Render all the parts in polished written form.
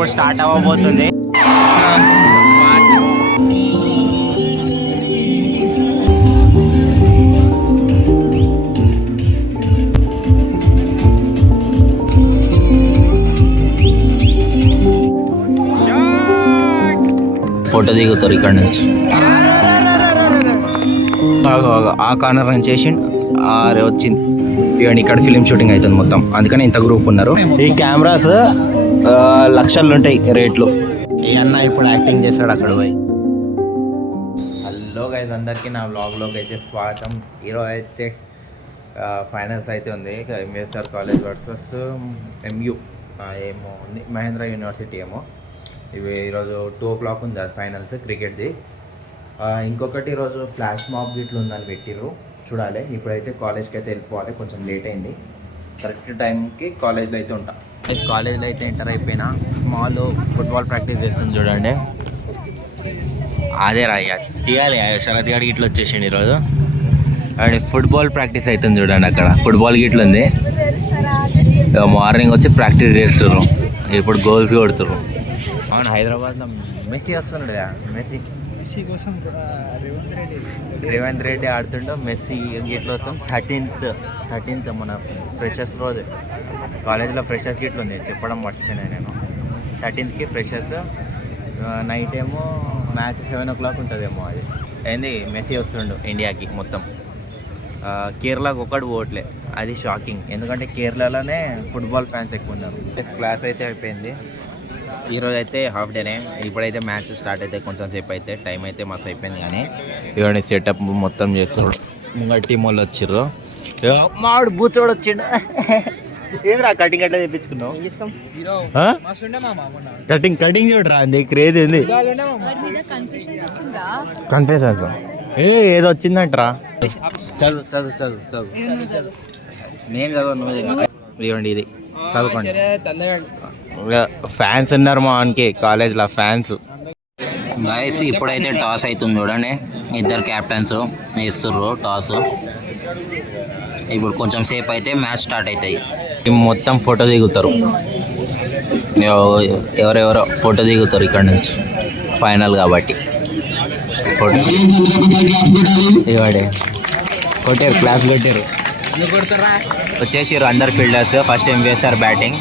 ఇప్పుడు స్టార్ట్ అవ్వబోతుంది. ఫోటో దిగుతారు ఇక్కడ నుంచి. ఆ కార్నర్ నుంచి చేసి వచ్చింది. ఇవన్నీ ఇక్కడ ఫిలిం షూటింగ్ అవుతుంది మొత్తం, అందుకని ఇంత గ్రూప్ ఉన్నారు. ఈ కెమెరాస్ లక్షలు ఉంటాయి రేట్లు. ఈ అన్న ఇప్పుడు యాక్టింగ్ చేస్తాడు అక్కడ పోయి. హలో గైస్, అందరికీ నా వ్లాగ్లోకి అయితే స్వాగతం. ఈరోజు అయితే ఫైనల్స్ అయితే ఉంది. ఎంఎస్ఆర్ కాలేజ్ వర్సెస్ ఎంయూ ఏమో మహేంద్ర యూనివర్సిటీ ఏమో. ఇవి ఈరోజు 2 o'clock ఉంది ఫైనల్స్ క్రికెట్ది. ఇంకొకటి ఈరోజు ఫ్లాష్ మాబ్ గిట్లు ఉందని పెట్టిరు, చూడాలి. ఇప్పుడైతే కాలేజ్కి అయితే వెళ్ళిపోవాలి, కొంచెం లేట్ అయింది. కరెక్ట్ టైంకి కాలేజ్లో అయితే ఉంటాం. కాలేజ్లో అయితే ఎంటర్ అయిపోయినా. మాల్ ఫుట్బాల్ ప్రాక్టీస్ చేస్తుంది చూడండి. అదే రాయ్యా తీయాలి, శరత్ గారికి ఇట్లా వచ్చేసిండి ఈరోజు. అండ్ ఫుట్బాల్ ప్రాక్టీస్ అవుతుంది చూడండి, అక్కడ ఫుట్బాల్ గిట్లు ఉంది. మార్నింగ్ వచ్చి ప్రాక్టీస్ చేస్తున్నారు, ఇప్పుడు గోల్స్ కొడుతున్నారు. అవును, హైదరాబాద్లో మెస్సీ వస్తున్నాడు కదా, మెస్సీ కోసం రేవంత్ రెడ్డి ఆడుతుండో. మెస్సీ గిట్ల కోసం 13th మన ఫ్రెషర్స్ రోజు కాలేజ్లో ఫ్రెషర్స్ గిట్లు ఉంది, చెప్పడం మర్చిపోయినాను నేను. 13th ఫ్రెషర్స్ నైట్ ఏమో మ్యాచ్ 7 o'clock ఉంటుందేమో. అది ఏంది, మెస్సీ వస్తుండు ఇండియాకి మొత్తం. కేరళకు ఒక్కడు పోవట్లే, అది షాకింగ్. ఎందుకంటే కేరళలోనే ఫుట్బాల్ ఫ్యాన్స్ ఎక్కువ ఉన్నారు. క్లాస్ అయితే అయిపోయింది. ఈరోజు అయితే హాఫ్ డేనే. ఇప్పుడైతే మ్యాచ్ స్టార్ట్ అయితే కొంచెం సేపు అయితే టైం అయితే మస్తు అయిపోయింది. కానీ ఇవన్నీ సెటప్ మొత్తం చేస్తారు. ముంగ టీం వాళ్ళు వచ్చిర్రు. మాడు బూచోడు వచ్చిండు. ఏంద్రా కటింగ్ అట్లా తెప్పించుకున్నావు? కటింగ్ చూడరా, అంది క్రేజ్ ఏంది కన్ఫ్యూజన్స్. ఏదో వచ్చిందంటరా. చదువు చదువు చదువు చదువు నేను చదువు, నువ్వు ఇవ్వండి. ఇది చదువుకోండి. ఫ్యాన్స్ ఉన్నారు మా వానికి కాలేజ్లో, ఫ్యాన్స్. గైస్ ఇప్పుడైతే టాస్ అవుతుంది చూడండి. ఇద్దరు క్యాప్టెన్స్ ఇస్తుర్రు టాస్. ఇప్పుడు కొంచెం సేపు అయితే మ్యాచ్ స్టార్ట్ అవుతాయి. మొత్తం ఫోటో దిగుతారు, ఎవరెవరో ఫోటో దిగుతారు ఇక్కడ నుంచి, ఫైనల్ కాబట్టి. ఫోటో ఇవాడే కొట్టారు, క్లాస్ కొట్టారు, వచ్చేసారు అందరు fielders. First MSR batting,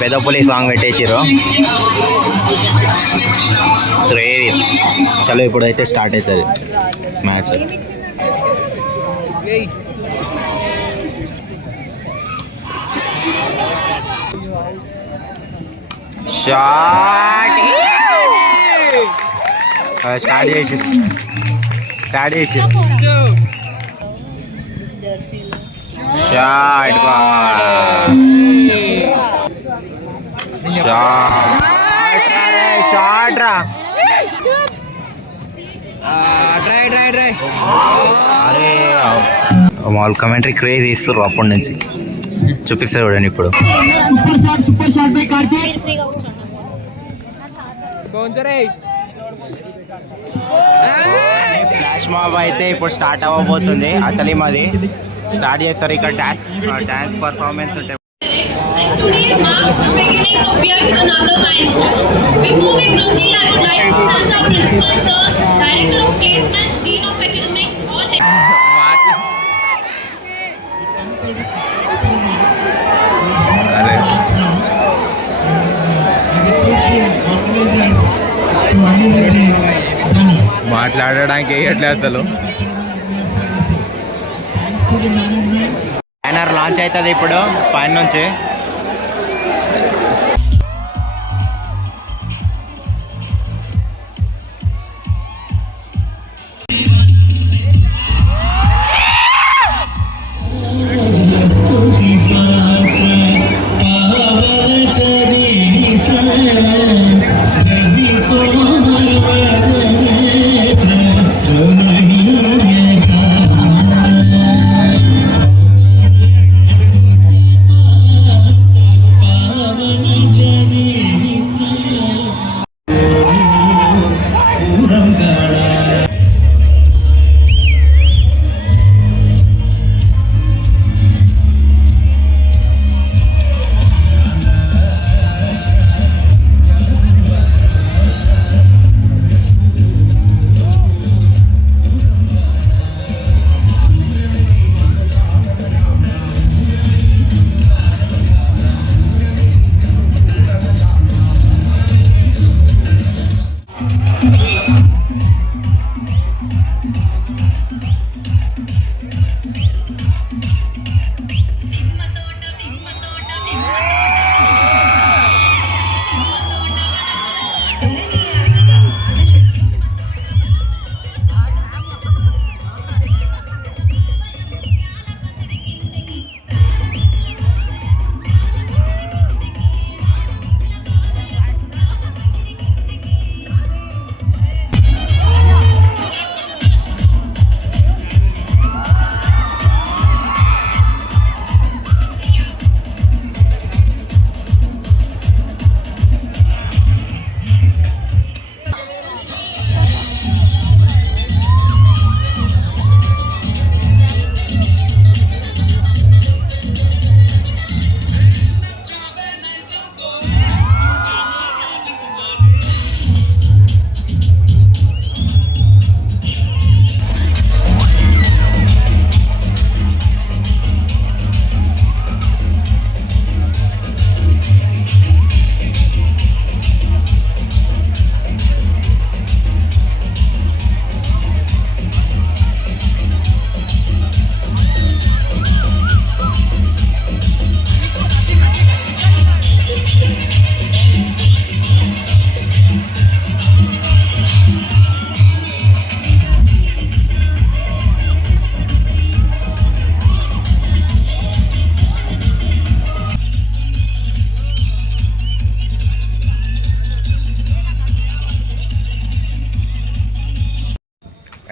Pedapuli song పెట్టేసారు. చలో ఇప్పుడైతే స్టార్ట్ అవుతుంది మ్యాచ్. స్టార్ట్ చేసి షాట్ రా. అరే మామూలు కమెంటరీ క్రేజ్ ఇస్తారు అప్పటి నుంచి, చూపిస్తారు చూడండి ఇప్పుడు. ఫ్లాష్ మాబ్ అయితే ఇప్పుడు స్టార్ట్ అవ్వబోతుంది. అతలి మాది స్టార్ట్ చేస్తారు. ఇక్కడ డాన్స్ పర్ఫార్మెన్స్ ఉంటాయి. Today marks the beginning of yet another milestone. Before we proceed, I would like to thank our principal sir, director of placement, dean of academics, all. మాట్లాడడానికి వేయట్లే అసలు. Banner launch అవుతుంది ఇప్పుడు పైన నుంచి.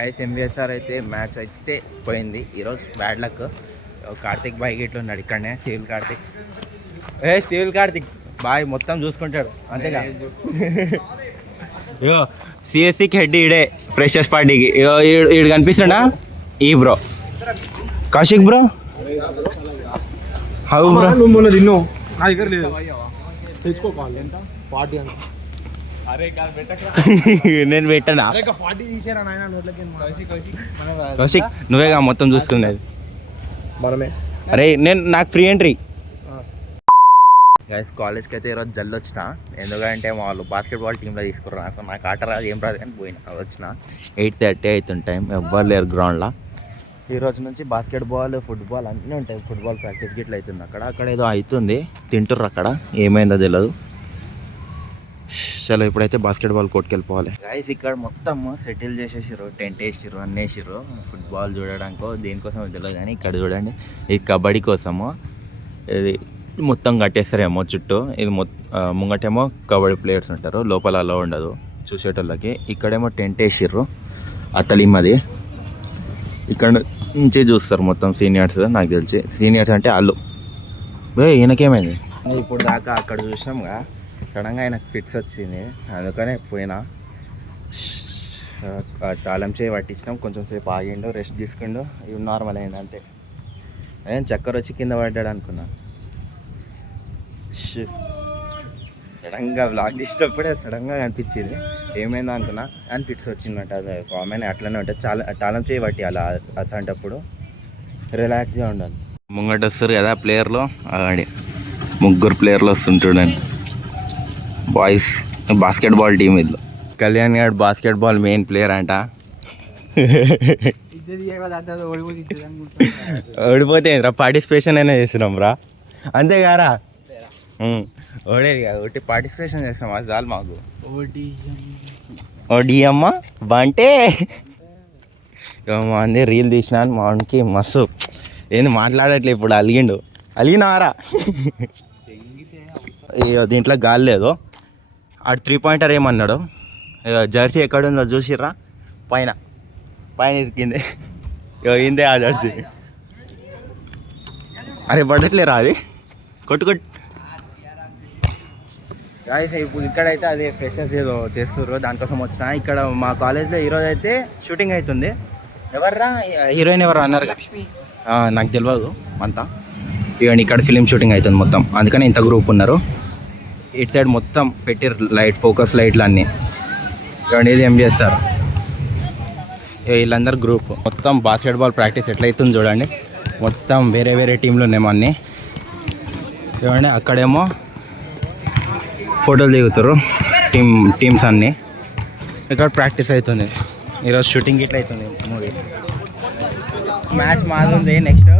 Guys MBSR అయితే match అయితే పోయింది ఈరోజు. Bad luck. కార్తిక్ బాయ్ గిట్ల ఉన్నాడు ఇక్కడనే, సివిల్ కార్తిక్ బాయ్ మొత్తం చూసుకుంటాడు అంతేగా. ఇగో సిఎస్సికి హెడ్ ఈడే ఫ్రెషర్స్ పార్టీకి. ఇగో ఈడు కనిపిస్తున్నా ఈ bro Kaushik bro. How bro? నువ్వు మొన్న తిన్నావు నా దగ్గర లేదు, తెచ్చుకోవాలి పార్టీ అంటే. నేను పెట్టనా? పార్టీ తీసారా నాయన నోట్లకి. కౌశిక్ నువ్వేగా మొత్తం చూసుకునేది. మనమే. అరే నాకు ఫ్రీ ఎంట్రీ. గైస్ కాలేజ్కి అయితే ఈరోజు జల్లు వచ్చిన, ఎందుకంటే మా వాళ్ళు బాస్కెట్బాల్ టీంలో తీసుకున్నారు. నాకు ఆట రాదు ఏం రాదు కానీ పోయినా వచ్చిన. 8:30 అవుతుంది టైం, ఎవ్వరు లేరు గ్రౌండ్లో. ఈరోజు నుంచి బాస్కెట్బాల్ ఫుట్బాల్ అన్నీ ఉంటాయి. ఫుట్బాల్ ప్రాక్టీస్ గిట్ల అవుతుంది అక్కడ ఏదో అవుతుంది, తింటుర్రు అక్కడ, ఏమైందో తెలియదు. చలో ఇప్పుడైతే బాస్కెట్బాల్ కోర్ట్కి వెళ్ళిపోవాలి. గైస్ ఇక్కడ మొత్తం సెటిల్ చేసేసారు, టెంట్ వేసిర్రు, అన్నీ వేసిర్రు. ఫుట్బాల్ చూడడానికో దేనికోసం తెలియదు కానీ ఇక్కడ చూడండి ఇది కబడ్డీ కోసము. ఇది మొత్తం కట్టేస్తారేమో చుట్టూ. ఇది ముంగటేమో కబడ్డీ ప్లేయర్స్ ఉంటారు, లోపల అలా ఉండదు చూసేటోళ్ళకి. ఇక్కడేమో టెంట్ వేసిర్రు అతలిమది. ఇక్కడ నుంచి చూస్తారు మొత్తం సీనియర్స్. నాకు తెలిసి సీనియర్స్ అంటే వాళ్ళు. ఈయనకేమైంది? ఇప్పుడు దాకా అక్కడ చూసినాంగా, సడన్గా ఆయనకు ఫిట్స్ వచ్చింది, అందుకనే పోయినా. తాళం చేయి పట్టించినాం, కొంచెం సేపు ఆగిండు, రెస్ట్ తీసుకుండు, ఇవి నార్మల్ అయింది అంతే. నేను చక్కెర వచ్చి కింద పడ్డాడు అనుకున్నా. సడన్గా బ్లాగ్ తీసినప్పుడే సడన్గా అనిపించింది ఏమైందో అనుకున్నా, అని ఫిట్స్ వచ్చిందంట. అది కామన్, అట్లనే ఉంటుంది. చాలా తాళం చేయి పట్టి అలా అసంటప్పుడు రిలాక్స్గా ఉండాలి. ముంగట వస్తారు కదా ప్లేయర్లో, అలాంటి 3 ప్లేయర్లు వస్తుంటాడని. బాయ్స్ బాస్కెట్బాల్ టీం ఇది. కళ్యాణ్ గారు బాస్కెట్బాల్ మెయిన్ ప్లేయర్ అంట. ఓడిపోతే రా పార్టిసిపేషన్ అయినా చేస్తున్నాం రా, అంతేగారా? ఓడేది కాదు, ఒకటి పార్టిసిపేషన్ చేస్తాం, అది చాలు మాకు. ఓడియమ్మ బంటే మంది రీల్ తీసినా మాకి మస్తు ఏంది మాట్లాడట్లే ఇప్పుడు. అలిగినారా? దీంట్లో గాలి లేదు. ఆడు 3-పాయింటర్ ఏమన్నాడు, జెర్సీ ఎక్కడుందో చూసిర్రా? పైన ఇరికింది, ఇందే ఆ జెర్సీ. అరే పడట్లేరా అది? కొట్టు. ఇప్పుడు ఇక్కడైతే అదే ఫ్రెషర్స్ ఏదో చేస్తుర్రు, దానికోసం వచ్చిన. ఇక్కడ మా కాలేజ్లో ఈరోజు అయితే షూటింగ్ అవుతుంది. ఎవర్రా హీరోయిన్ ఎవరు అన్నారు? నాకు తెలియదు అంతా. ఇవన్నీ ఇక్కడ ఫిలిం షూటింగ్ అవుతుంది మొత్తం, అందుకని ఇంత గ్రూప్ ఉన్నారు. ఇటు సైడ్ మొత్తం పెట్టి లైట్ ఫోకస్ లైట్లు అన్నీ. ఇవన్నీ ఇది ఎంబీఎస్ఆర్, వీళ్ళందరూ గ్రూప్. మొత్తం బాస్కెట్బాల్ ప్రాక్టీస్ ఎట్లయితుంది చూడండి. మొత్తం వేరే టీంలు ఉన్నాయేమో అన్నీ. ఇవన్నీ అక్కడేమో ఫోటోలు దిగుతారు టీమ్స్ అన్నీ. ఇక్కడ ప్రాక్టీస్ అవుతుంది. ఈరోజు షూటింగ్ ఇట్లా అవుతుంది మూవీ. మ్యాచ్ మాది ఉంది నెక్స్ట్.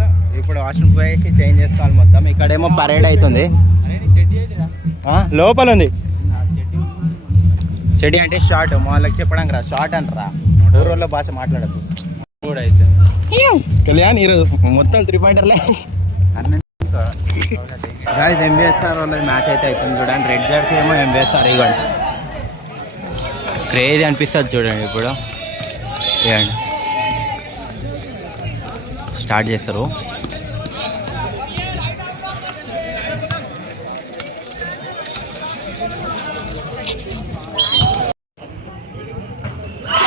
ఇప్పుడు వాష్రూమ్ పోయేసి చేంజ్ చేసుకోవాలి మొత్తం. ఇక్కడేమో పరేడ్ అవుతుంది, లోపల ఉంది. చెడి అంటే షార్ట్, మా వాళ్ళకి చెప్పడానికి రా షార్ట్ అంటారా, ఊరోళ్ళ భాష మాట్లాడదు. కళ్యాణ్ ఈరోజు మొత్తం 3-పాయింటర్లే. గాయ్స్ ఎంబీఎస్ఆర్ వాళ్ళ మ్యాచ్ అయితే అవుతుంది చూడండి. రెడ్ జెర్సీ ఏమో ఎంబీఎస్ఆర్. ఇవ్వండి క్రేజీ అనిపిస్తుంది చూడండి. ఇప్పుడు ఇవ్వండి స్టార్ట్ చేస్తారు.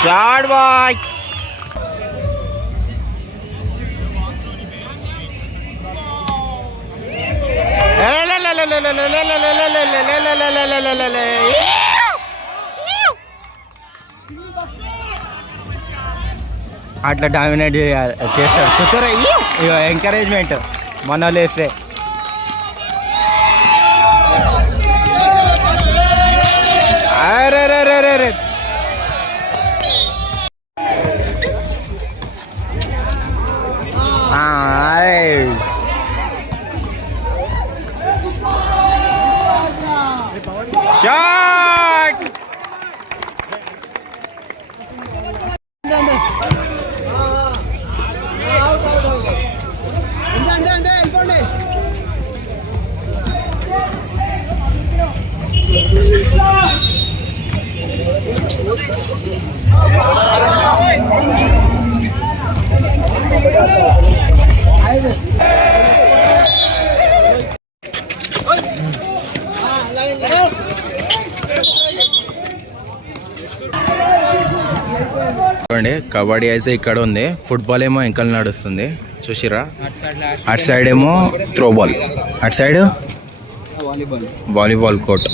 Short boy. అట్లా డామినేట్ చేస్తారు చూచారా? ఇక ఎంకరేజ్మెంట్ మన వాళ్ళు వేస్తే. అరే షాట్. అంతే వెళ్ళిపోండి. ఇగోండి కబడ్డీ అయితే ఇక్కడ ఉంది, ఫుట్బాల్ ఏమో ఇంకా నడుస్తుంది చూసిరా. అటు సైడ్ ఏమో త్రోబాల్, అటు సైడ్ వాలీబాల్ కోర్ట్,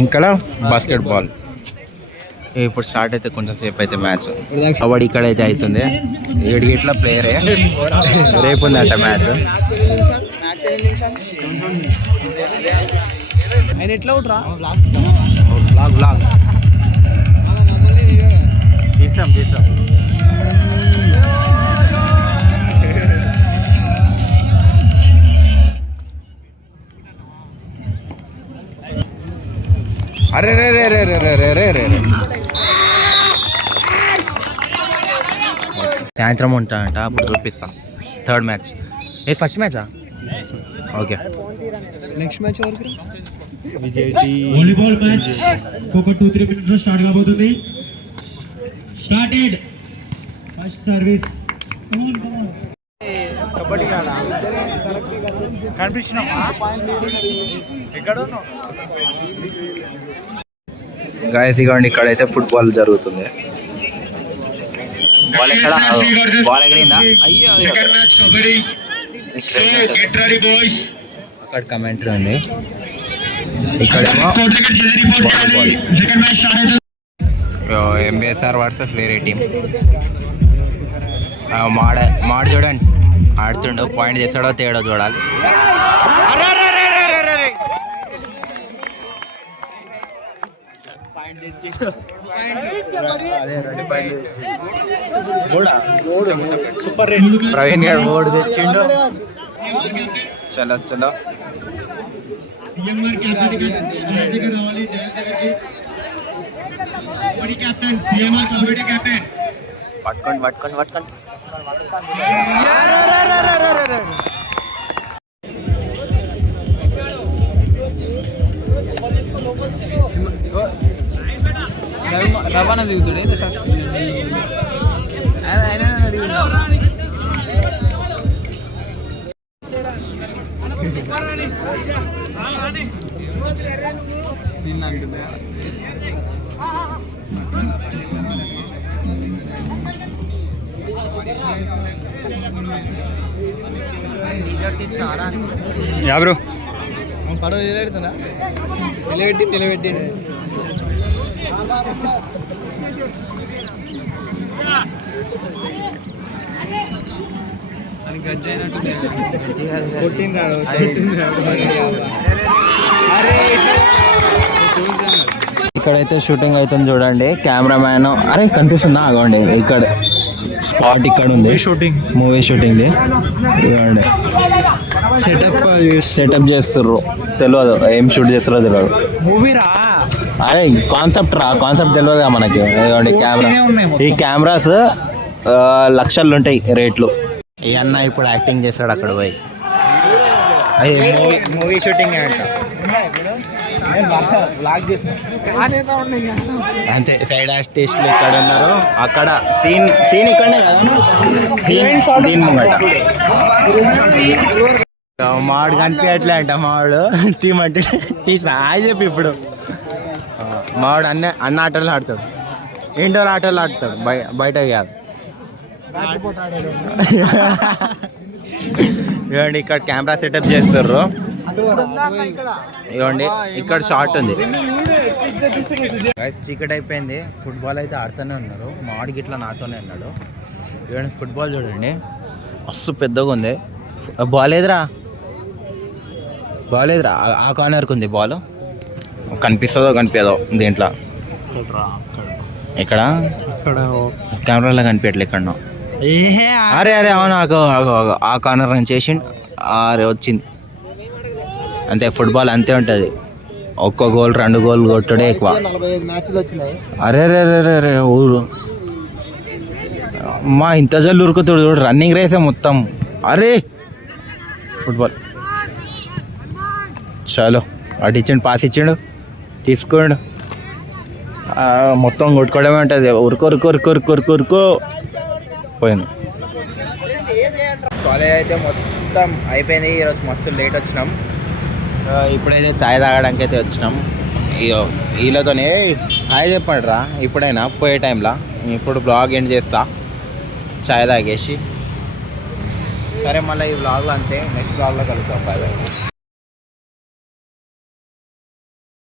ఇంకా బాస్కెట్బాల్. ఇప్పుడు స్టార్ట్ అయితే కొంచెం సేపు అయితే మ్యాచ్. కబడ్డీ ఇక్కడ అయితే అవుతుంది. 7 గేట్ల ప్లేయరే, రేపు ఉందంట మ్యాచ్. తీసాం అరే రే రే రే రే రే రే రే రే. సాయంత్రం ఉంటానంట, అప్పుడు చూపిస్తా. 3rd match. ఏ ఫస్ట్ మ్యాచా? ఓకే. నెక్స్ట్ మ్యాచ్ వరకు వాలీబాల్ మ్యాచ్ ఒక 2-3 మినిట్స్ స్టార్ట్ కాబోతుంది. స్టార్టెడ్. First service. కబడ్డీ కనిపించినామా? ఎక్కడ ఉన్నావు గాయస్? ఇగోండి ఇక్కడైతే ఫుట్బాల్ జరుగుతుంది. బాల్ ఎక్కడ? బాల్ ఎగరిందా? అయ్యో second match kabaddi. So get ready boys. అక్కడ కమెంటరీ ఉంది, ఇక్కడేమో వాలీబాల్. సెకండ్ మ్యాచ్ స్టార్ట్ అవుతుంది. ఎంబీఎస్ఆర్ వర్సెస్ వేరే టీం. మాడు చూడండి ఆడుతుండో, పాయింట్ చేస్తాడో తేడో చూడాలి. ప్రవీణ్ గారు ఓడి తెచ్చిండు. చలో చలో. సిఎంఆర్ కెప్టెన్ స్టేజ్ దగ్గర రావాలి. జయన్ దగ్గరికి. Kabaddi captain, CMR kabaddi captain. పట్టుకోండి. రవాణా దిగుతాడు. ఎవరు పడవ నిలబెడుతున్నా? నిలబెట్టి అని గజ్జ అయినట్టు ఇక్కడైతే షూటింగ్ అవుతుంది చూడండి. కెమెరామ్యాన్ అరే కనిపిస్తుందా? ఆగండి, ఇక్కడ స్పాట్ ఇక్కడ ఉంది, మూవీ షూటింగ్ ఇవ్వండి. సెటప్ చేస్తుర్రు, తెలియదు ఏం షూట్ చేస్తారో తెలియదు. మూవీరా? అరే కాన్సెప్ట్ తెలియదుగా మనకి. ఇవ్వండి కెమెరా, ఈ కెమెరాస్ లక్షలు ఉంటాయి రేట్లు. ఈ అన్న ఇప్పుడు యాక్టింగ్ చేస్తాడు అక్కడ పోయి. అది మూవీ షూటింగ్ అంట. అంతే, సైడ్ ఆర్టిస్టులు ఇక్కడ ఉన్నారు, అక్కడ సీన్ ఇక్కడనే కదా, దీని ముంగట. మాడు కనిపించట్లే అంట. మావాడు తీమంటే తీసిన చెప్పి ఇప్పుడు మావాడు అన్న ఆటలు ఆడతాడు, ఇండోర్ ఆటలు ఆడతాడు, బయట కాదు. ఇవ్వండి ఇక్కడ కెమెరా సెటప్ చేస్తారు. ఇవ్వండి ఇక్కడ షార్ట్ ఉంది. చీకటి అయిపోయింది, ఫుట్బాల్ అయితే ఆడుతూనే ఉన్నారు. మాడికి ఇట్లా నాతోనే ఉన్నాడు. ఇవ్వండి ఫుట్బాల్ చూడండి, మస్తు పెద్దగా ఉంది. బాల్ ఏదిరా ఆ కార్నర్కి ఉంది బాల్. కనిపిస్తుందో కనిపించదో దీంట్లో, ఇక్కడ కెమెరాలో కనిపించట్లే ఇక్కడ. అరే అవును, ఆ కార్నర్ నుంచి చేసిండు, అరే వచ్చింది. అంతే, ఫుట్బాల్ అంతే ఉంటుంది. ఒక్క గోల్ 2 గోల్ కొట్టడే ఎక్కువ. అరే రే ఊరు మా ఇంత జల్లు ఉరుకుతాడు చూడు, రన్నింగ్ రేసే మొత్తం. అరే ఫుట్బాల్ చలో, అటు ఇచ్చిండు, పాస్ ఇచ్చిండు, తీసుకోండు, మొత్తం కొట్టుకోవడమే ఉంటుంది. ఉరుకో పోయింది. కాలేజ్ అయితే మొత్తం అయిపోయింది. ఈరోజు మస్తు లేట్ వచ్చినాం. ఇప్పుడైతే చాయ్ తాగడానికి అయితే వచ్చినాం. వీళ్ళతోనే హాయ్ చెప్పండి రా, ఇప్పుడైనా పోయే టైంలో ఇప్పుడు బ్లాగ్ ఎండ్ చేస్తా చాయ్ తాగేసి. సరే మళ్ళీ ఈ బ్లాగ్లో అంతే, నెక్స్ట్ బ్లాగ్లో కలుద్దాం. Bye bye.